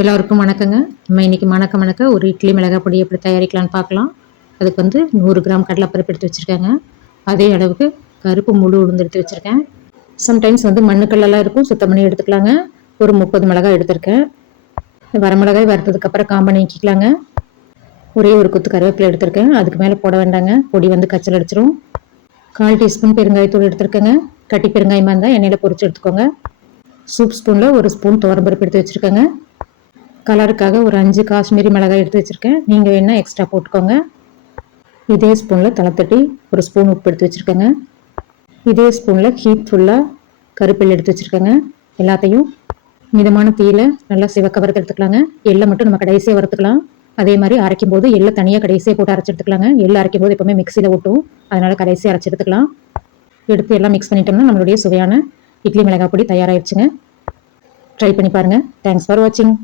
எல்லோருக்கும் வணக்கங்க. நம்ம இன்றைக்கி மணக்க மணக்க ஒரு இட்லி மிளகாய் பொடி எப்படி தயாரிக்கலாம்னு பார்க்கலாம். அதுக்கு வந்து நூறு கிராம் கடலைப்பருப்பு எடுத்து வச்சுருக்காங்க. அதே அளவுக்கு கருப்பு முழு உளுந்து எடுத்து வச்சுருக்கேன். சம்டைம்ஸ் வந்து மண்ணுக்கல்லாம் இருக்கும். சுத்தம் பண்ணி எடுத்துக்கலாங்க. ஒரு முப்பது மிளகாய் எடுத்திருக்கேன். வரமிளகாய் வறுத்ததுக்கப்புறம் காம்பை நீக்கிக்கலாங்க. ஒரே ஒரு குத்து கருவேப்பிலை எடுத்திருக்கேன். அதுக்கு மேலே போட வேண்டாங்க. பொடி வந்து கச்சல் அடிச்சிரும். கால் டீஸ்பூன் பெருங்காயத்தூள் எடுத்திருக்கேங்க. கட்டி பெருங்காயமாக இருந்தால் எண்ணெயில் பொரிச்சு எடுத்துக்கோங்க. சூப் ஸ்பூனில் ஒரு ஸ்பூன் துவரம்பருப்பு எடுத்து வச்சுருக்கேங்க. கலருக்காக ஒரு அஞ்சு காஷ்மீரி மிளகாய் எடுத்து வச்சுருக்கேன். நீங்கள் வேணால் எக்ஸ்ட்ரா போட்டுக்கோங்க. இதே ஸ்பூனில் தலைத்தட்டி ஒரு ஸ்பூன் உப்பு எடுத்து வச்சுருக்கேங்க. இதே ஸ்பூனில் ஹீட் ஃபுல்லாக கருப்பில் எடுத்து வச்சுருக்கேங்க. எல்லாத்தையும் மிதமான தீயில் நல்லா சிவக்க வறுத்து எடுத்துக்கலாங்க. எள்ளை மட்டும் நம்ம கடைசியாக வறுத்துக்கலாம். அதே மாதிரி அரைக்கும் போது எள்ளை தனியாக கடைசியாக போட்டு அரைச்சி எடுத்துக்கலாங்க. எள்ளை அரைக்கும் போது எப்போவுமே மிக்சியில் ஊட்டும். அதனால் கடைசியாக அரைச்சி எடுத்துக்கலாம். எடுத்து எல்லாம் மிக்ஸ் பண்ணிட்டோம்னா நம்மளுடைய சுவையான இட்லி மிளகாய் பொடி தயாராகிடுச்சுங்க ட்ரை பண்ணி பாருங்கள் தேங்க்ஸ் ஃபார் வாட்சிங்